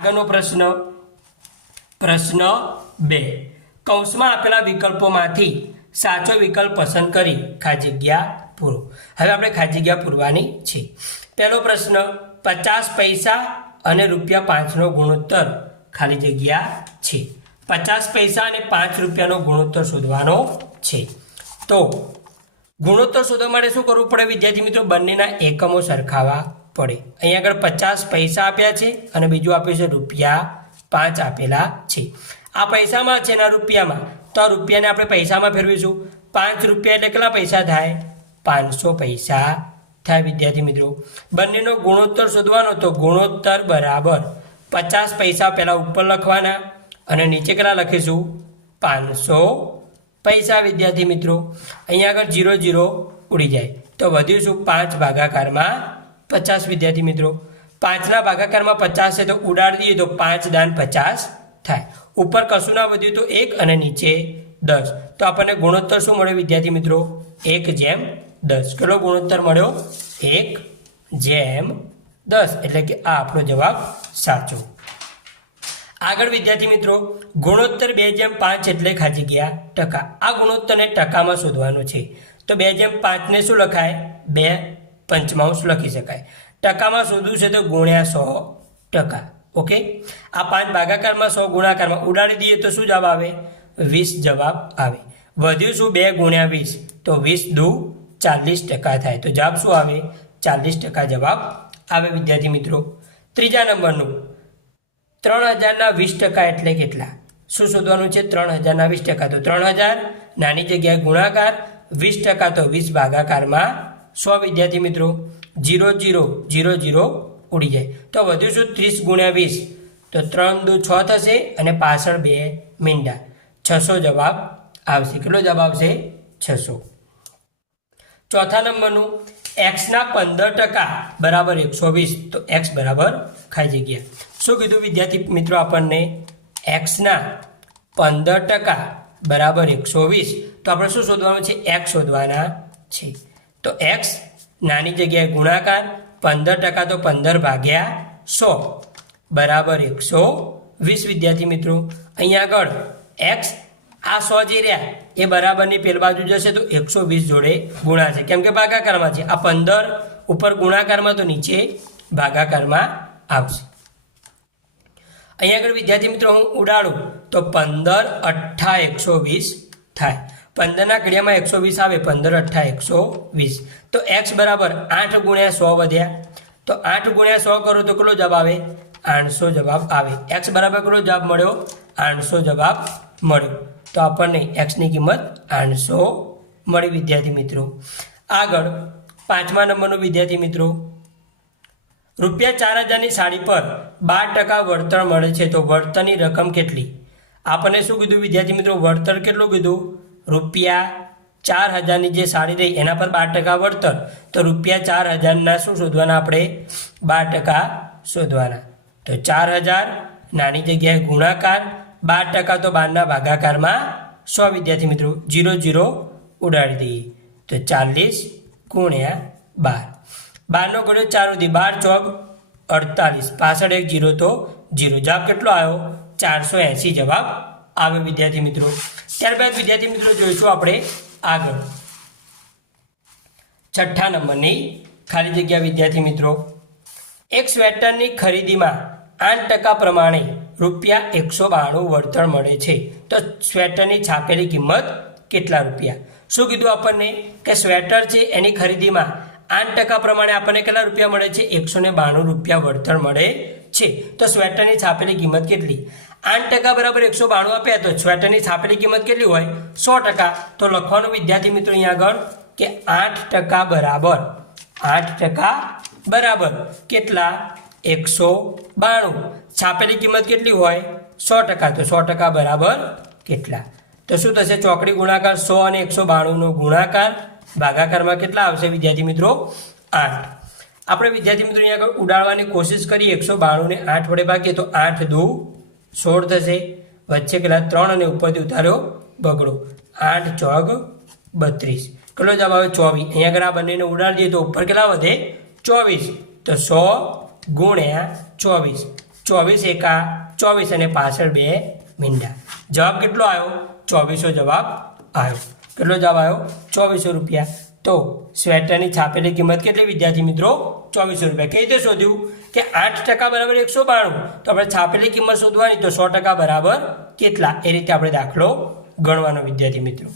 આગળનો પ્રશ્ન. પ્રશ્ન બે. કૌંસમાં આપેલા વિકલ્પોમાંથી સાચો વિકલ્પ પસંદ કરી ખાલી જગ્યા પૂરો. હવે આપણે ખાલી જગ્યા પૂરવાની છે. પહેલો પ્રશ્ન, પચાસ પૈસા અને રૂપિયા પાંચનો ગુણોત્તર ખાલી જગ્યા છે. પચાસ પૈસા અને પાંચ રૂપિયાનો ગુણોત્તર શોધવાનો છે. તો ગુણોત્તર શોધવા માટે શું કરવું પડે? વિદ્યાર્થી મિત્રો, બંનેના એકમો સરખાવા પડે. અહીંયા આગળ પચાસ પૈસા આપ્યા છે અને બીજું આપ્યું છે રૂપિયા પાંચ આપેલા છે. આ પૈસામાં છે ને રૂપિયામાં? તો આ રૂપિયાને આપણે પૈસામાં ફેરવીશું. પાંચ રૂપિયા એટલે કેટલા પૈસા થાય? પાંચસો પૈસા થાય વિદ્યાર્થી મિત્રો. બંનેનો ગુણોત્તર શોધવાનો તો ગુણોત્તર બરાબર. પચાસ પૈસા પહેલાં ઉપર લખવાના અને નીચે કેટલા લખીશું? પાંચસો પૈસા વિદ્યાર્થી મિત્રો. અહીંયા આગળ જીરો જીરો ઉડી જાય. તો વધ્યું શું પાંચ ભાગાકારમાં પચાસ વિદ્યાર્થી મિત્રો. પાંચના ભાગાકારમાં પચાસ છે તો ઉડાડી દઈએ તો પાંચ દાન પચાસ થાય. ઉપર કશું ના વધ્યું તો એક અને નીચે દસ. તો આપણને ગુણોત્તર શું મળ્યો વિદ્યાર્થી મિત્રો? એક જેમ દસ. કેટલો ગુણોત્તર મળ્યો? એક જેમ દસ. એટલે કે આ આપણો જવાબ સાચો. આગળ વિદ્યાર્થી મિત્રો, ગુણોત્તર બે જેમ પાંચ એટલે ખાજી ગયા ટકા. આ ગુણોત્તરને ટકામાં શોધવાનું છે. તો બે જેમ પાંચને શું લખાય? બે પંચમાંશ લખી શકાય. ટકામાં શોધવું છે તો ગુણ્યા સો ટકા. ઓકે? આ પાંચ ભાગાકારમાં સો ગુણાકારમાં ઉડાડી દઈએ તો શું જવાબ આવે? વીસ જવાબ આવે. વધ્યું શું? બે ગુણ્યા વીસ. તો વીસ દુ ચાલીસ ટકા થાય. તો જવાબ શું આવે? ચાલીસ ટકા જવાબ આવે વિદ્યાર્થી મિત્રો. ત્રીજા નંબરનું. ત્રણ હજારના વીસ ટકા એટલે કેટલા? શું શોધવાનું છે? ત્રણ હજારના વીસ ટકા. તો ત્રણ હજાર, નાની જગ્યાએ ગુણાકાર, વીસ ટકા તો વીસ ભાગાકારમાં સો વિદ્યાર્થી મિત્રો? જીરો જીરો જીરો જીરો ઉડી જાય. તો વધુ શું ત્રીસ ગુણ્યા વીસ. તો ત્રણ દુ છ થશે અને પાછળ બે મીંડા. છસો જવાબ આવશે. કેટલો જવાબ આવશે? છસો. ચોથા નંબરનું એક્સના પંદર ટકા બરાબર એકસો વીસ. તો એક્સ બરાબર ખાઈ જગ્યા શું કીધું વિદ્યાર્થી મિત્રો આપણને? એક્સના પંદર ટકા બરાબર એકસો વીસ. તો આપણે શું શોધવાનું છે? એક્સ શોધવાના છે. તો એક્સ નાની જગ્યાએ ગુણાકાર પંદર ટકા તો પંદર ભાગ્યા સો. બરાબર એકસો વીસ વિદ્યાર્થી મિત્રો અહીંયા આગળ એક્સ આ સો જે રહ્યા, એ બરાબરની પેલ બાજુ જશે તો એકસો વીસ જોડે ગુણાશે. કેમ કે ભાગાકારમાં છે. આ પંદર ઉપર ગુણાકારમાં તો નીચે ભાગાકારમાં આવશે. અહીંયા આગળ વિદ્યાર્થી મિત્રો, હું ઉડાડું તો પંદર અઠ્ઠા એકસો વીસ થાય. પંદરના ઘડિયામાં એકસો વીસ આવે, પંદર અઠ્ઠા એકસો વીસ. તો એક્સ બરાબર આઠ ગુણ્યા સો વધ્યા. તો આઠ ગુણ્યા સો કરો તો કેટલો જવાબ આવે? આઠસો જવાબ આવે. એક્સ બરાબર કેટલો જવાબ મળ્યો? આઠસો જવાબ મળ્યો. તો આપણને એક્સની કિંમત આઠસો મળી, વિદ્યાર્થી મિત્રો. આગળ, પાંચમા નંબરનો વિદ્યાર્થી મિત્રો. રૂપિયા ચાર હજારની સાડી પર બાર ટકા વળતર મળે છે. તો વળતરની રકમ કેટલી? આપણને શું કીધું વિદ્યાર્થી મિત્રો? વળતર કેટલું કીધું? રૂપિયા ચાર હજારની જે સાડી રહી એના પર બાર ટકા વળતર, તો રૂપિયા ચાર હજારના શું શોધવાના આપણે? બાર ટકા શોધવાના. તો ચાર હજાર નાની જગ્યાએ ગુણાકાર, બાર ટકા તો બારના ભાગાકારમાં સો વિદ્યાર્થી મિત્રો, જીરો જીરો ઉડાડી દઈએ. તો ચાલીસ ગુણ્યા બાર. બારનો ગણ્યો ચાર સુધી બાર ચોક અડતાલીસ. પાછળ એક જીરો તો જીરો. જવાબ કેટલો આવ્યો? ચારસો એંસી જવાબ આવે વિદ્યાર્થી મિત્રો. ત્યારબાદ વિદ્યાર્થી મિત્રો જોઈશું આપણે આગળ. છઠ્ઠા નંબરની ખાલી જગ્યા વિદ્યાર્થી મિત્રો. એક સ્વેટરની ખરીદીમાં આઠ ટકા પ્રમાણે રૂપિયા એકસો બાણું વળતર મળે છે. તો સ્વેટરની છાપેલી કિંમત કેટલા રૂપિયા? શું કીધું આપણને? કે સ્વેટર છે એની ખરીદીમાં આઠ ટકા પ્રમાણે આપણને કેટલા રૂપિયા મળે છે? એકસો બાણું રૂપિયા વળતર મળે છે. તો સ્વેટરની છાપેલી કિંમત કેટલી? આઠ ટકા બરાબર એકસો બાણું આપ્યા તો સ્વેટરની છાપેલી કિંમત કેટલી હોય? સો ટકા. તો લખવાનું વિદ્યાર્થી મિત્રો અહીંયા આગળ કે આઠ ટકા બરાબર. આઠ ટકા બરાબર. કેટલા? એકસો બાણું. છાપેલી કિંમત કેટલી હોય? સો ટકા. તો સો ટકા બરાબર કેટલા? તો શું થશે? ચોકડી ગુણાકાર સો અને એકસો બાણુંનો ગુણાકાર ભાગાકારમાં કેટલા આવશે વિદ્યાર્થી મિત્રો? આઠ. આપણે વિદ્યાર્થી મિત્રો અહીંયા આગળ ઉડાડવાની કોશિશ કરીએ. એકસો બાણુંને આઠ વડે ભાગીએ તો આઠ દુ સોળ થશે. વચ્ચે કેટલા ત્રણ અને ઉપરથી ઉતાર્યો બગડો. આઠ ચોગ બત્રીસ. કેટલો જવાબ આવે? ચોવીસ. અહીંયા આગળ આ બંનેને ઉડાડીએ તો ઉપર કેટલા વધે? ચોવીસ. તો સો ગુણ્યા ચોવીસ. ચોવીસ એકા ચોવીસ અને પાછળ બે મીંડા. જવાબ કેટલો આવ્યો? ચોવીસો જવાબ આવ્યો. કેટલો જવાબ આવ્યો? ચોવીસો રૂપિયા. તો સ્વેટરની છાપેલી કિંમત કેટલી વિદ્યાર્થી મિત્રો? ચોવીસો રૂપિયા. કઈ રીતે શોધ્યું કે આઠ ટકા બરાબર એકસો બાણું. તો આપણે છાપેલી કિંમત શોધવાની તો સો ટકા બરાબર કેટલા? એ રીતે આપણે દાખલો ગણવાનો વિદ્યાર્થી મિત્રો.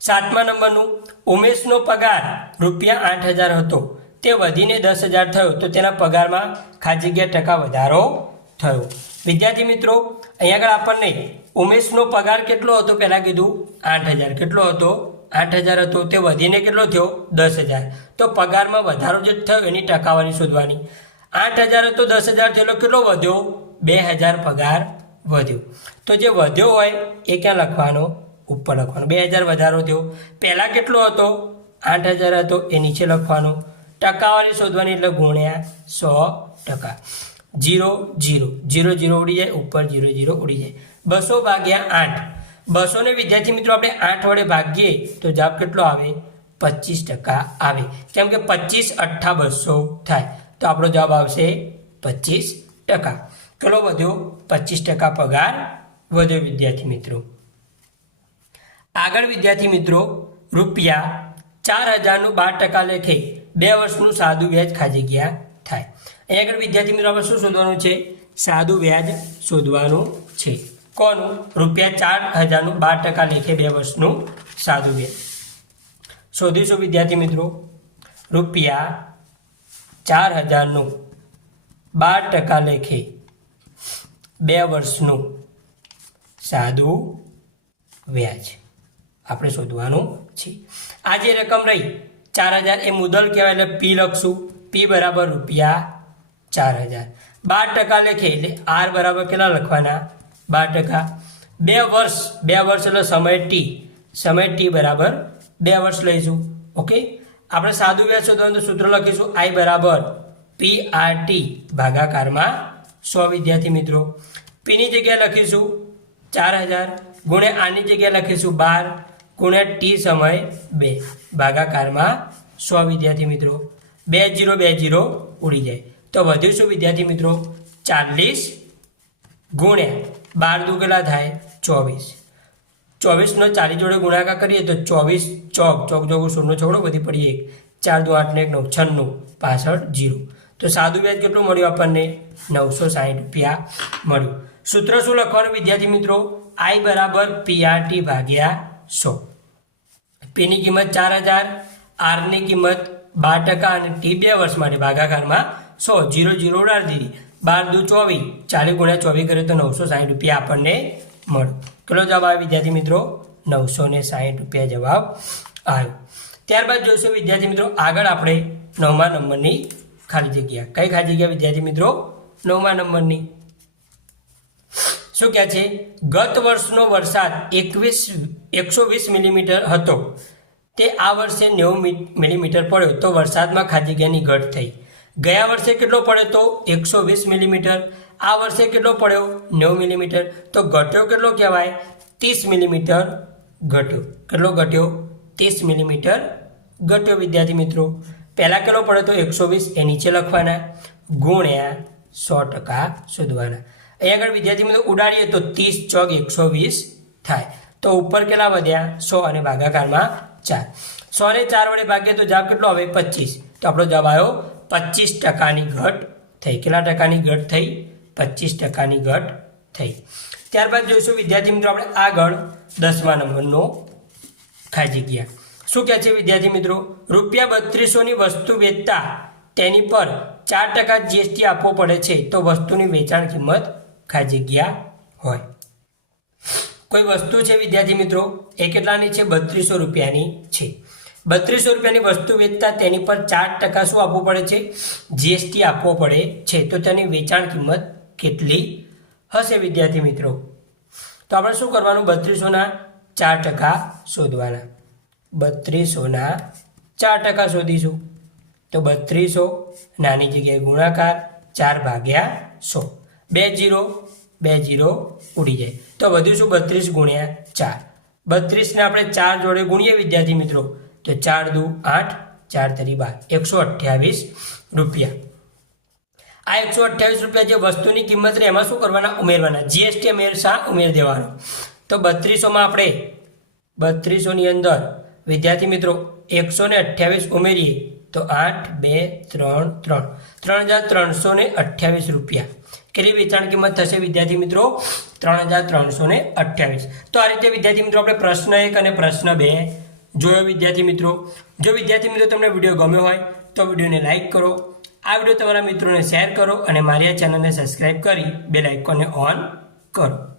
સાતમા નંબરનું, ઉમેશનો પગાર રૂપિયા આઠ હજાર હતો. તે વધીને દસ હજાર થયો. તો તેના પગારમાં ખાસ જગ્યા ટકા વધારો થયો. વિદ્યાર્થી મિત્રો અહીંયા આગળ આપણને ઉમેશનો પગાર કેટલો હતો? પહેલાં કીધું આઠ હજાર. કેટલો હતો? આઠ હજાર હતો તે વધીને કેટલો થયો? દસ હજાર. તો પગારમાં વધારો જે થયો એની ટકાવારી શોધવાની. આઠ હજાર હતો, દસ હજાર થયેલો કેટલો વધ્યો? બે હજાર પગાર વધ્યો. તો જે વધ્યો હોય એ ક્યાં લખવાનો? ઉપર લખવાનો. બે હજાર વધારો થયો. પહેલાં કેટલો હતો? આઠ હજાર હતો, એ નીચે લખવાનો. ટકાવારી શોધવાની એટલે ગુણ્યા સો ટકા. Zero zero. જીરો જીરો ઉડી જાય, ઉપર જીરો જીરો ઉડી જાય. બસો ભાગ્યા આઠ. બસોને વિદ્યાર્થી મિત્રો આપણે આઠ વડે ભાગીએ તો જવાબ કેટલો આવે? પચીસ ટકા આવે. કેમ કે પચીસ અઠ્ઠા બસો થાય. તો આપણો જવાબ આવશે પચીસ ટકા. કેટલો વધ્યો પચીસ ટકા પગાર વધ્યો વિદ્યાર્થી મિત્રો. આગળ વિદ્યાર્થી મિત્રો, રૂપિયા ચાર હજારનું બાર ટકા લેખે બે વર્ષનું સાદું વ્યાજ ખાજી ગયા થાય. અહીંયા આગળ વિદ્યાર્થી મિત્રો આપણે શું શોધવાનું છે? સાદું વ્યાજ શોધવાનું છે. કોનું? રૂપિયા ચાર હજારનું, બાર ટકા લેખે બે વર્ષનું સાદું વ્યાજ શોધીશું વિદ્યાર્થી મિત્રો. રૂપિયા ચાર હજારનું, બાર ટકા લેખે બે વર્ષનું સાદું વ્યાજ. આપણે શોધવાનું છે. આ જે રકમ રહી, ચાર હજાર એ મુદલ કહેવાય એટલે પી લખશું. પી બરાબર રૂપિયા ચાર હજાર. બાર ટકા લેખે એટલે આર બરાબર કેટલા લખવાના? બાર ટકા. બે વર્ષ બે વર્ષ એટલે સમય ટી સમય ટી બરાબર બે વર્ષ લઈશું. ઓકે? આપણે સાદું વ્યાજ શોધવાનું સૂત્ર લખીશું. આઈ બરાબર પી આર ટી ભાગાકારમાં સો વિદ્યાર્થી મિત્રો. પીની જગ્યાએ લખીશું ચાર હજાર ગુણે આની જગ્યાએ લખીશું બાર ગુણે ટી સમય બે ભાગાકારમાં સો વિદ્યાર્થી મિત્રો. બે જીરો બે જીરો ઉડી જાય. તો વધ્યું શું વિદ્યાર્થી મિત્રો? ચાલીસ ગુણ્યા બાર દુ કેટલા થાય ચોવીસ. ચોવીસનો ચાલીસ જોડે ગુણાકાર કરીએ તો ચોવીસ ચોક ચોક ચોક સોનો છોકડો બધી પડીએ એક. ચાર દો આઠ ને એક નવ, છન્નું, પાસઠ, જીરો. તો સાદું વ્યાજ કેટલું મળ્યું આપણને? નવસો સાઠ રૂપિયા મળ્યું. સૂત્ર શું લખવાનું વિદ્યાર્થી મિત્રો? આઈ બરાબર પીઆરટી ભાગ્યા સો. પીની કિંમત ચાર હજાર, આરની કિંમત બાર ટકા અને ટી બે વર્ષ માટે ભાગાકારમાં સો. જીરો જીરો ઉડાડી દીધી. બાર દુ ચોવીસ ચાલીસ ગુણ્યા ચોવીસ કરીએ તો નવસો સાઠ રૂપિયા આપણને મળે કેટલો જવાબ આવે વિદ્યાર્થી મિત્રો? નવસો ને સાઠ રૂપિયા જવાબ આવ્યો. ત્યારબાદ જોઈશું વિદ્યાર્થી મિત્રો, આગળ આપણે નવમા નંબરની ખાલી જગ્યા. કઈ ખાલી જગ્યા વિદ્યાર્થી મિત્રો? નવમા નંબરની. શું કહે છે? ગત વર્ષનો વરસાદ એકવીસ, એકસો વીસ મિલીમીટર હતો. તે આ વર્ષે નેવું મિલીમીટર પડ્યો. તો વરસાદમાં ખાલી જગ્યાની ઘટ થઈ. ગયા વર્ષે કેટલો પડ્યો તો એકસો વીસ મિલીમીટર, આ વર્ષે કેટલો પડ્યો નેવું મિલીમીટર? તો ઘટ્યો કેટલો કહેવાય? ત્રીસ મિલીમીટર ઘટ્યો. કેટલો ઘટ્યો? ત્રીસ મિલીમીટર ઘટ્યો, વિદ્યાર્થી મિત્રો. પહેલાં કેટલો પડ્યો તો એકસો વીસ? એ નીચે લખવાના. ગુણ્યા સો ટકા શોધવાના. અહીં આગળ વિદ્યાર્થી મિત્રો ઉડાડીએ તો ત્રીસ ચોક એકસો વીસ થાય. તો ઉપર કેટલા વધ્યા? સો અને ભાગાકારમાં ચાર. સો ચાર વડે ભાગીએ તો જવાબ કેટલો આવે? પચીસ. તો આપણો જવાબ આવ્યો પચીસ ટકાની ઘટ થઈ. કેટલા ટકાની ઘટ થઈ? પચીસ ટકાની ઘટ થઈ. ત્યારબાદ જોઈશું વિદ્યાર્થી મિત્રો આપણે આગળ દસમા નંબરનો ખાઈ જગ્યા. શું કહે છે વિદ્યાર્થી મિત્રો? રૂપિયા બત્રીસોની વસ્તુ વેચતા તેની પર ચાર ટકા જીએસટી આપવો પડે છે તો વસ્તુની વેચાણ કિંમત ખાઈ જગ્યા હોય. કોઈ વસ્તુ છે વિદ્યાર્થી મિત્રો? એ કેટલાની છે? બત્રીસો રૂપિયાની છે. બત્રીસો રૂપિયાની વસ્તુ વેચતા તેની પર ચાર ટકા શું આપવું પડે છે? જીએસટી આપવો પડે છે. તો તેની વેચાણ કિંમત કેટલી હશે વિદ્યાર્થી મિત્રો? તો આપણે શું કરવાનું? બત્રીસોના ચાર ટકા શોધવાના. બત્રીસોના ચાર ટકા શોધીશું. તો બત્રીસો નાની જગ્યાએ ગુણાકાર ચાર ભાગ્યા સો. બે જીરો બે જીરો ઉડી જાય. તો વધુ શું બત્રીસ ગુણ્યા ચાર. બત્રીસને આપણે ચાર જોડે ગુણીએ વિદ્યાર્થી મિત્રો. તો ચાર દુ આઠ, ચાર તરી બાર. એકસો અઠ્યાવીસ રૂપિયા. આ એકસો અઠ્યાવીસ રૂપિયા જે વસ્તુની કિંમત રહે એમાં શું કરવાના? ઉમેરવાના. જીએસટી હંમેશા ઉમેર દેવાનો. તો બત્રીસોમાં આપણે બત્રીસોની અંદર, વિદ્યાર્થી મિત્રો, એકસો ને અઠ્યાવીસ ઉમેરીએ, તો આઠ, બે, ત્રણ ત્રણ. ત્રણ હજાર ત્રણસો ને અઠ્યાવીસ રૂપિયા. કેટલી વેચાણ કિંમત થશે વિદ્યાર્થી મિત્રો? ત્રણ હજાર ત્રણસો ને અઠ્યાવીસ. તો આ રીતે વિદ્યાર્થી મિત્રો, આપણે પ્રશ્ન એક અને પ્રશ્ન બે જોયો વિદ્યાર્થી મિત્રો, જો વિદ્યાર્થી મિત્રો તમને વીડિયો ગમ્યો હોય, તો વિડીયોને લાઇક કરો. આ વીડિયો તમારા મિત્રોને શેર કરો અને મારી આ ચેનલને સબસ્ક્રાઈબ કરી બે લાઇકોને ઓન કરો.